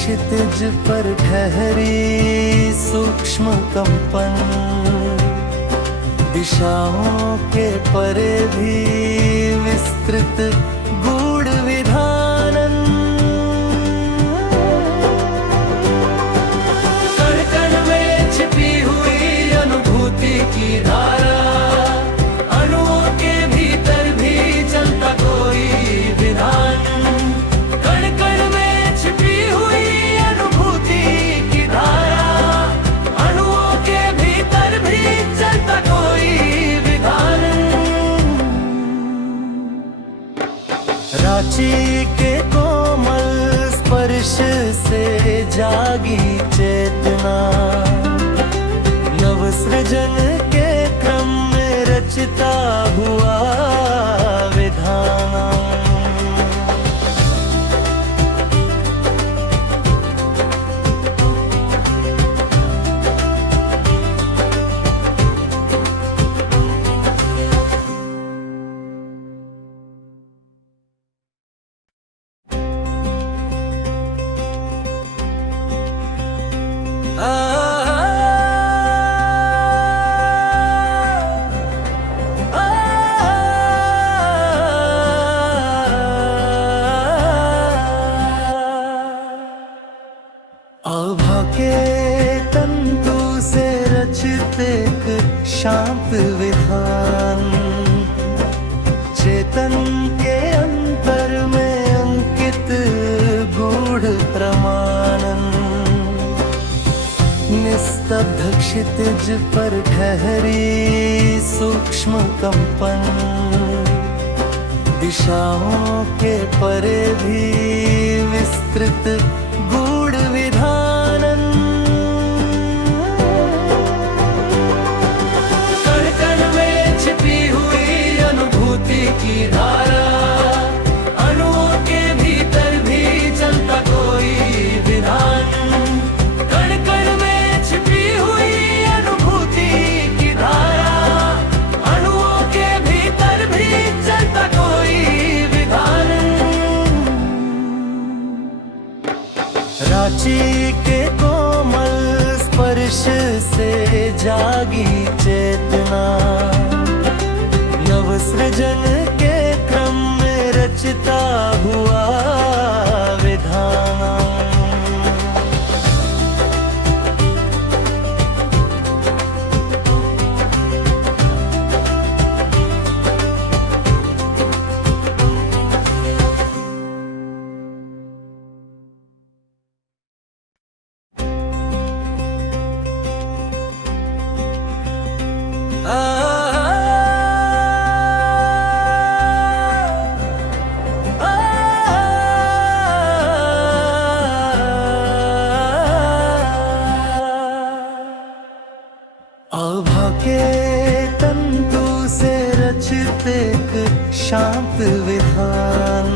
क्षितिज पर ठहरी सूक्ष्म कंपन, दिशाओं के परे भी विस्तृत गूढ़ विधानन। कण कण में छिपी हुई अनुभूति की धारा, अणुओं के भीतर भी चलता कोई विधान। कण कण में छिपी हुई अनुभूति की धारा, अणुओं के भीतर भी चलता कोई विधान। रांची के कोमल स्पर्श से जागी चेतना, नव सृजन के क्रम में रचता हुआ विधान। आभा के तंतु से रचित एक शांत विधान, चेतन के अंतर में अंकित गूढ़ प्रमाणन। निस्तब्ध क्षितिज पर ठहरी सूक्ष्म कंपन, दिशाओं के परे भी विस्तृत गूढ़ विधानन। कण कण में छिपी हुई अनुभूति की धारा, अणुओं के भीतर भी चलता कोई विधान। कण कण में छिपी हुई अनुभूति की धारा, अणुओं के भीतर भी चलता कोई विधान। रांची के कोमल स्पर्श से जागी चेतना, नव सृजन के क्रम में रचता हुआ विधान। आभा के तंतु से रचित एक शांत विधान,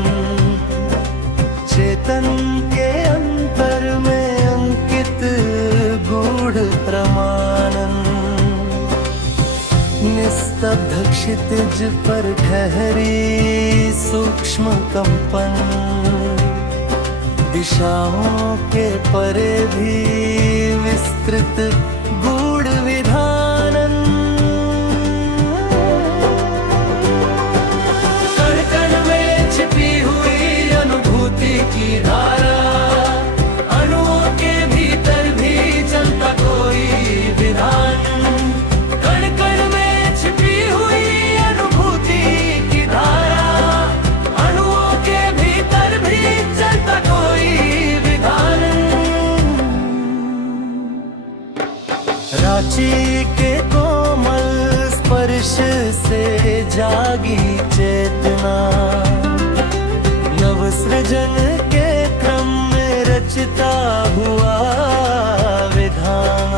चेतन के अंतर में अंकित गूढ़ प्रमाणन। निस्तब्ध क्षितिज पर ठहरी सूक्ष्म कंपन, दिशाओं के परे भी विस्तृत गूढ़ विधानन। कण कण में छिपी हुई अनुभूति की धारा, अणुओं के भीतर भी चलता कोई विधान। कण कण में छिपी हुई अनुभूति की धारा, अणुओं के भीतर भी चलता कोई विधान। रांची के कोमल स्पर्श से जागी चेतना, नव सृजन के क्रम में रचता हुआ विधान।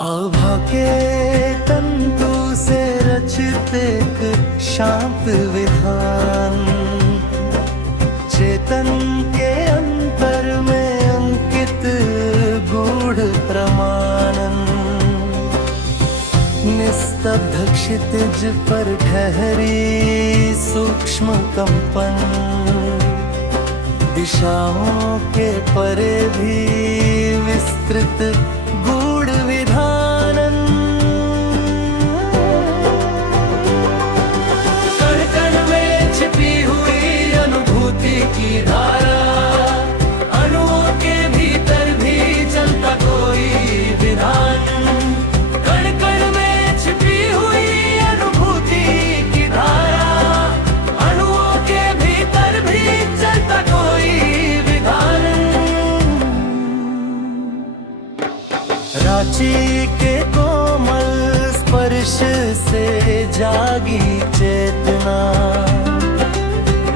आभा के तंतु से रचित एक शांत विधान, चेतन के अंतर में अंकित गूढ़ प्रमाणन, निस्तब्ध क्षितिज पर ठहरी सूक्ष्म कंपन, दिशाओं के परे भी विस्तृत गूढ़ विधानन। कण कण में छिपी हुई अनुभूति की धारा, अणुओं के भीतर भी चलता कोई विधान। कण कण में छिपी हुई अनुभूति की धारा, अणुओं के भीतर भी चलता कोई विधान। रांची के कोमल स्पर्श से जागी चेतना,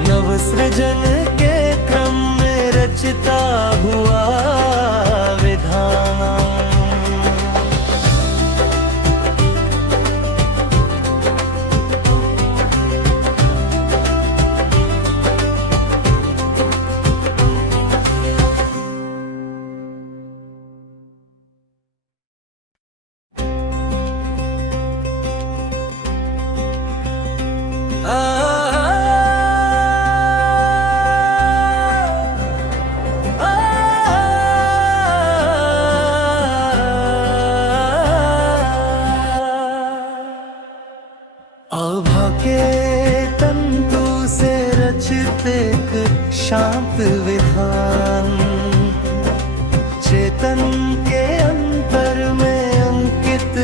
नव सृजन के क्रम में रचता हुआ विधान। आभा के तंतु से रचित एक शांत विधान, चेतन के अंतर में अंकित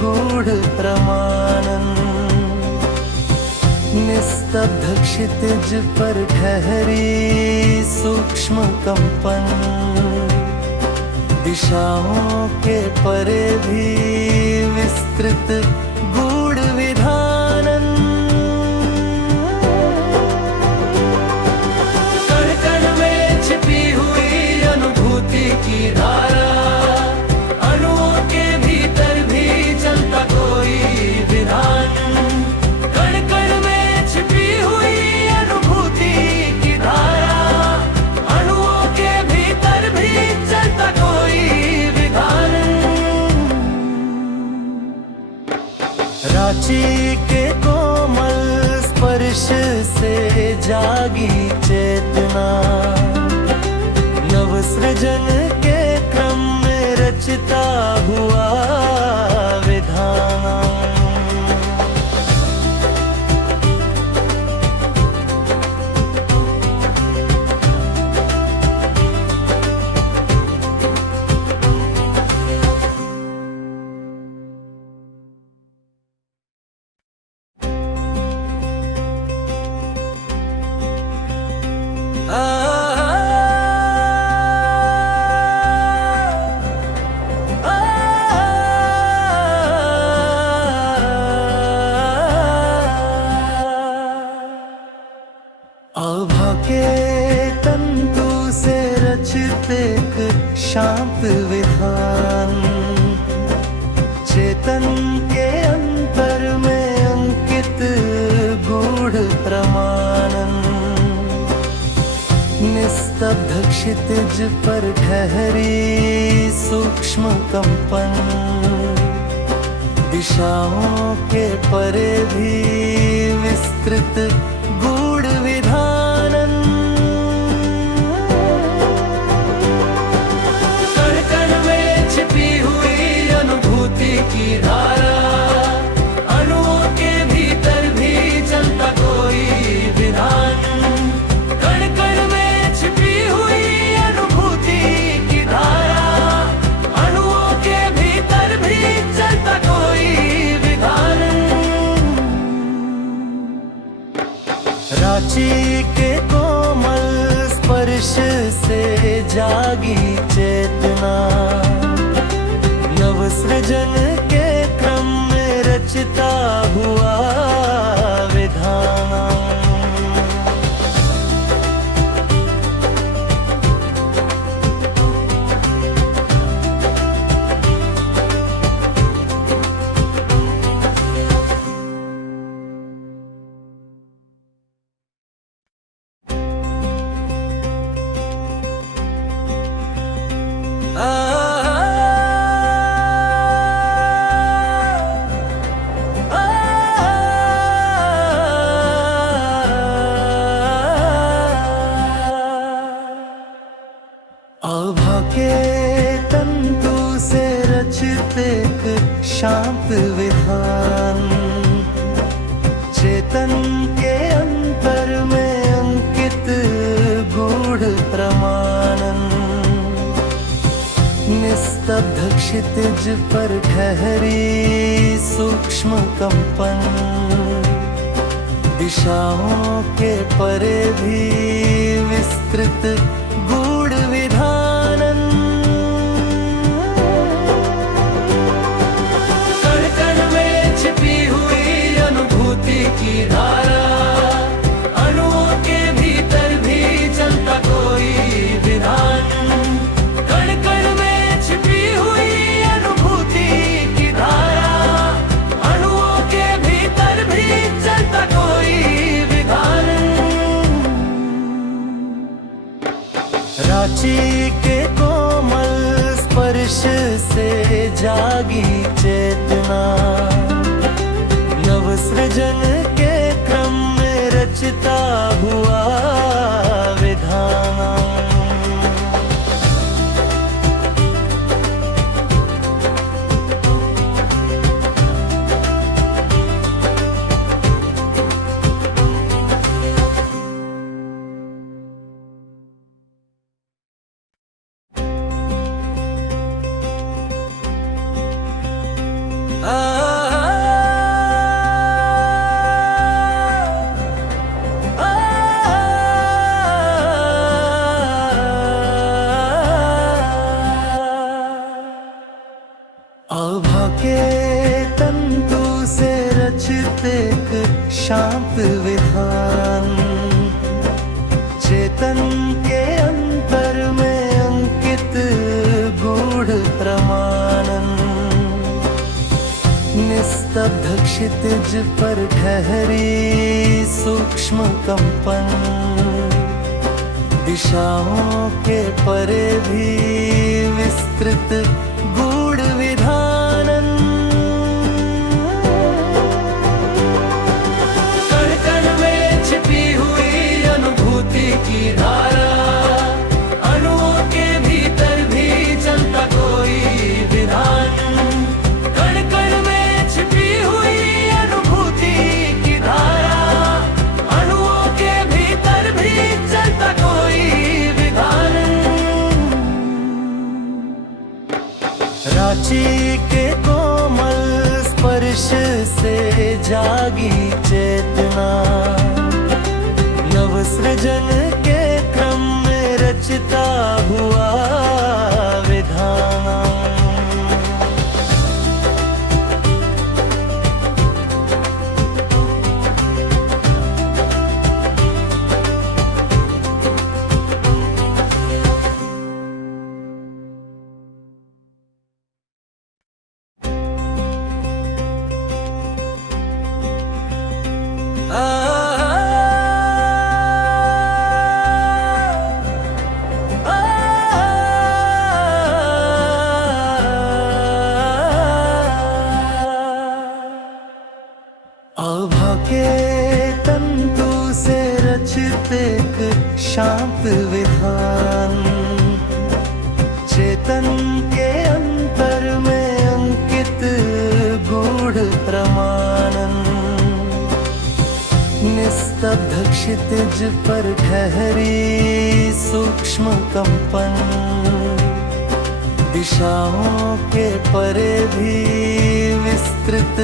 गूढ़ प्रमाणन, निस्तब्ध क्षितिज पर ठहरी सूक्ष्म कंपन, दिशाओं के परे भी विस्तृत गूढ़ विधानन। कण कण में छिपी हुई अनुभूति की धारा, अणुओं के भीतर भी चलता कोई विधान। कण कण में छिपी हुई अनुभूति की धारा, अणुओं के भीतर भी चलता कोई विधान। रांची के कोमल स्पर्श से जागी चेतना, नव सृजन के क्रम में रचता हुआ विधान। आभा के तंतु से रचित एक शांत विधान, चेतन के अंतर में अंकित गूढ़ प्रमाणन, निस्तब्ध क्षितिज पर ठहरी सूक्ष्म कंपन, दिशाओं के परे भी विस्तृत गूढ़ विधानन। कण कण में छिपी हुई अनुभूति की धारा, अणुओं के भीतर भी चलता कोई विधान। कण कण में छिपी हुई अनुभूति की धारा, अणुओं के भीतर भी चलता कोई विधान। रांची के कोमल स्पर्श से जागी चेतना, नव सृजन के क्रम में रचता हुआ विधान। रचित एक शांत विधान, चेतन के अंतर में अंकित गूढ़ प्रमाणन, निस्तब्ध क्षितिज पर ठहरी सूक्ष्म कंपन, दिशाओं के परे भी विस्तृत गूढ़ विधानन। कण कण में छिपी हुई अनुभूति की धारा, अणुओं के भीतर भी चलता कोई विधान। कण कण में छिपी हुई अनुभूति की धारा, अणुओं के भीतर भी चलता कोई विधान। रांची के कोमल स्पर्श से जागी चेतना, नव सृजन के क्रम में रचता हुआ विधान। आभा के तंतु से रचित एक शांत विधान, चेतन के अंतर में अंकित गूढ़ प्रमाणन, निस्तब्ध क्षितिज पर ठहरी सूक्ष्म कंपन, दिशाओं के परे भी विस्तृत गूढ़ विधानन। कण कण में छिपी हुई अनुभूति की धारा, अणुओं के भीतर भी चलता कोई विधान। कण कण में छिपी हुई अनुभूति की धारा, अणुओं के भीतर भी चलता कोई विधान। रांची के कोमल स्पर्श से जागी चेतना, नव सृजन के क्रम में रचता हुआ विधान। आभा के तंतु से रचित एक शांत विधान, चेतन के अंतर में अंकित गूढ़ प्रमाणन, निस्तब्ध क्षितिज पर ठहरी सूक्ष्म कंपन, दिशाओं के परे भी विस्तृत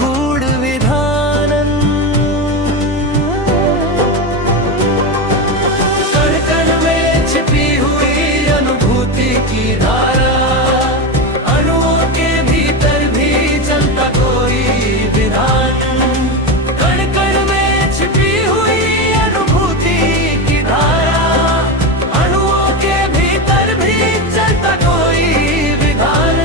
गूढ़ विधानन। कण कण में छिपी हुई अनुभूति की धारा, अणुओं के भीतर भी चलता कोई विधान। कण कण में छिपी हुई अनुभूति की धारा, अणुओं के भीतर भी चलता कोई विधान।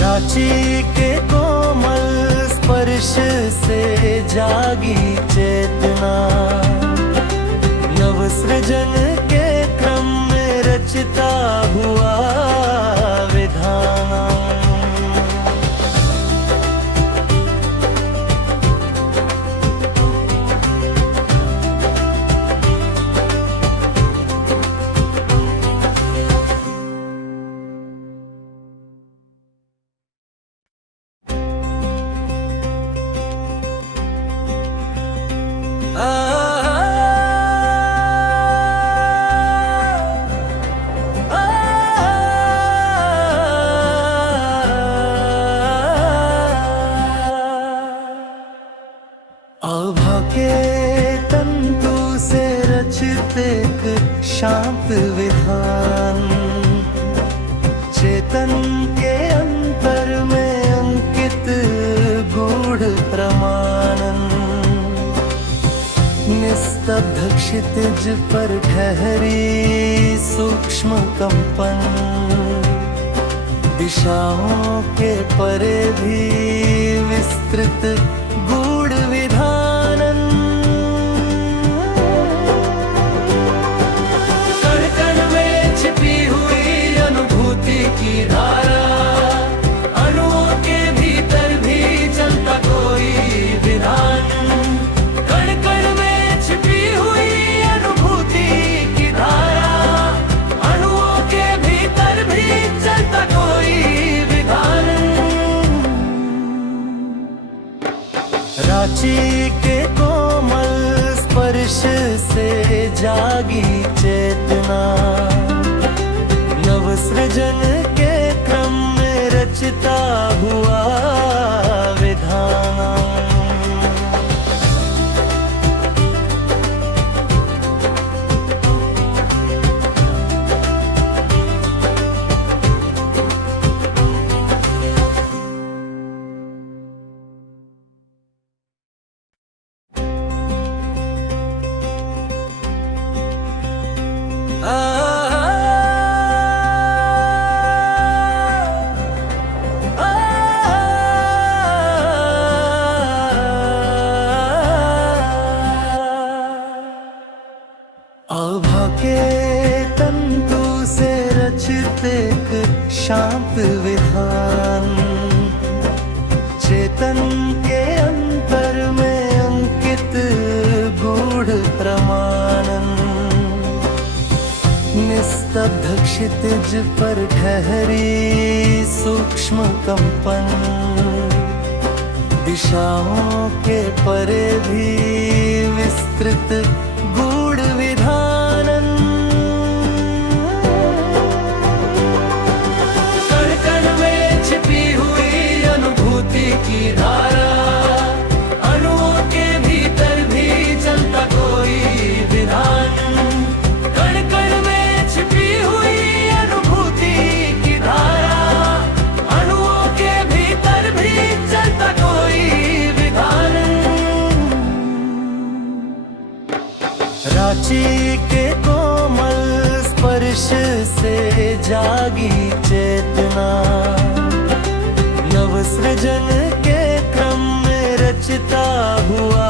रांची के कोमल स्पर्श से जागी चेतना, नव सृजन के क्रम में रचता हुआ विधान। चेतन के अंतर में अंकित गूढ़ प्रमानन। निस्तब्ध क्षितिज पर ठहरी सूक्ष्म कंपन, दिशाओं के परे भी विस्तृत गूढ़ विधानन। कण कण में छिपी हुई अनुभूति की धारा, अणुओं के भीतर भी चलता कोई विधान। कण कण में छिपी हुई अनुभूति की धारा, अणुओं के भीतर भी चलता कोई विधान। रांची के कोमल स्पर्श से जागी चेतना, नव सृजन के क्रम में रचता हुआ विधान। आभा के तंतु से रचित एक शांत विधान, चेतन के अंतर में अंकित गूढ़ प्रमानन। निस्तब्ध क्षितिज पर ठहरी सूक्ष्म कंपन, दिशाओं के परे भी विस्तृत गूढ़ विधानन। कण कण में छिपी हुई अनुभूति की धारा, अणुओं के भीतर भी चलता कोई विधान। कण कण में छिपी हुई अनुभूति की धारा, अणुओं के भीतर भी चलता कोई विधान। रांची के कोमल स्पर्श से जागी चेतना, नव सृजन के क्रम में रचता हुआ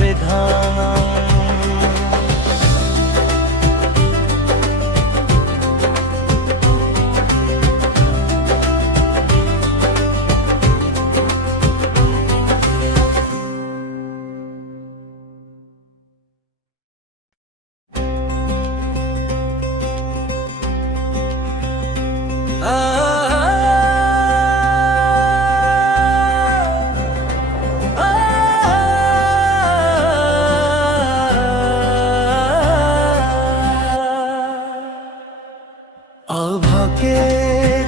विधान। आभा के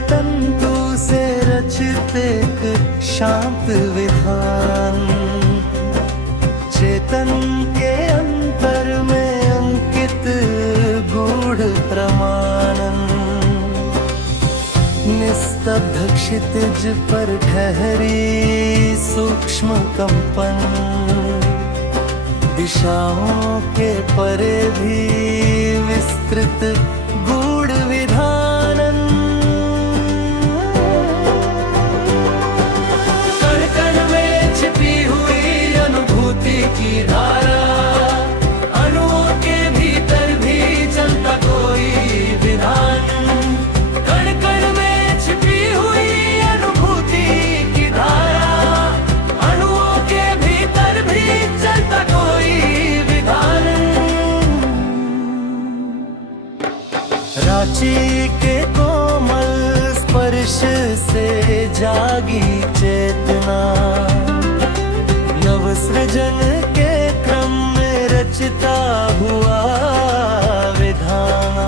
तंतु से रचित एक शांत विधान, चेतन के अंतर में अंकित गूढ़ प्रमानन। निस्तब्ध क्षितिज पर ठहरी सूक्ष्म कंपन, दिशाओं के परे भी विस्तृत गूढ़ विधानन। कण कण में छिपी हुई अनुभूति की धारा, अणुओं के भीतर भी चलता कोई विधान। कण कण में छिपी हुई अनुभूति की धारा, अणुओं के भीतर भी चलता कोई विधान। रांची के कोमल स्पर्श से जागी चेतना, नव सृजन के क्रम में रचता हुआ विधान।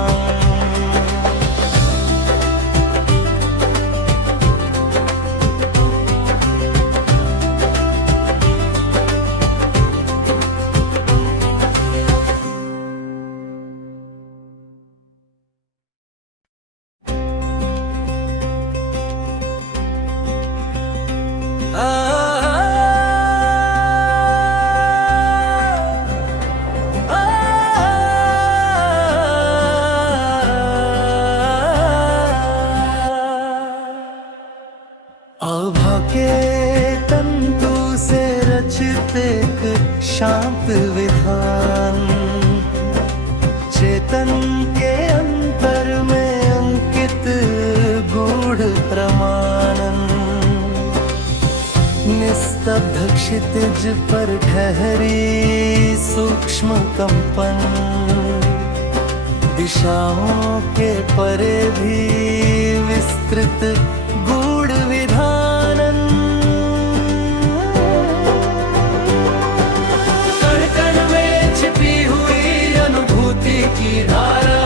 तुझ पर ठहरी सूक्ष्म कंपन, दिशाओं के परे भी विस्तृत गूढ़ विधानन। कण कण में छिपी हुई अनुभूति की धारा,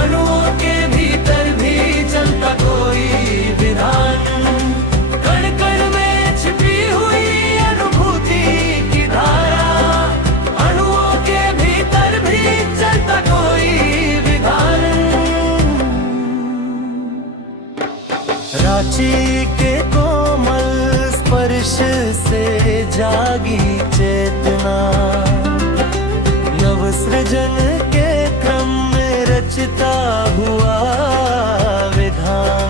अणुओं के भीतर भी चलता कोई विधान। कण कण में छिपी हुई अनुभूति की धारा, अणुओं के भीतर भी चलता कोई विधान। रांची के कोमल स्पर्श से जागी चेतना, नव सृजन के क्रम में रचता हुआ विधान।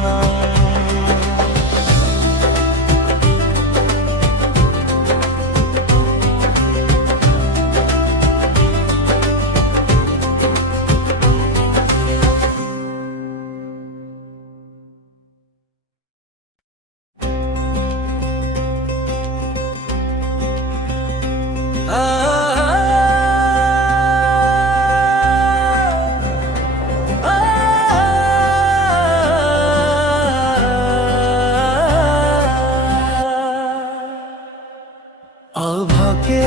आभा के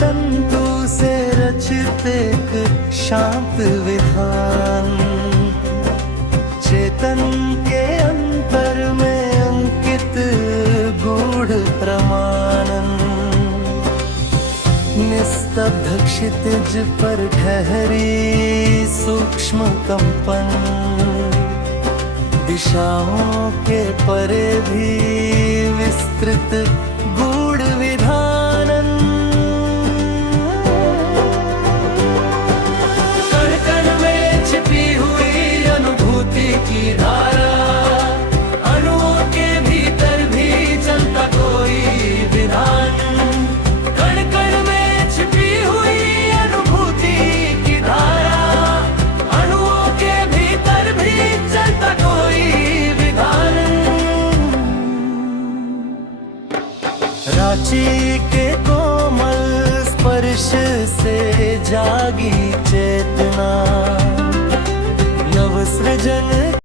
तंतु से रचित एक शांत विधान, चेतन के अंतर में अंकित गूढ़ प्रमाणन। निस्तब्ध क्षितिज पर ठहरी सूक्ष्म कंपन, दिशाओं के परे भी विस्तृत गूढ़ विधानन। कण कण में छिपी हुई अनुभूति की धारा, अणुओं के भीतर भी चलता कोई विधान। कण कण में छिपी हुई अनुभूति की धारा, अणुओं के भीतर भी चलता कोई विधान। रांची के कोमल स्पर्श से जागी चेतना,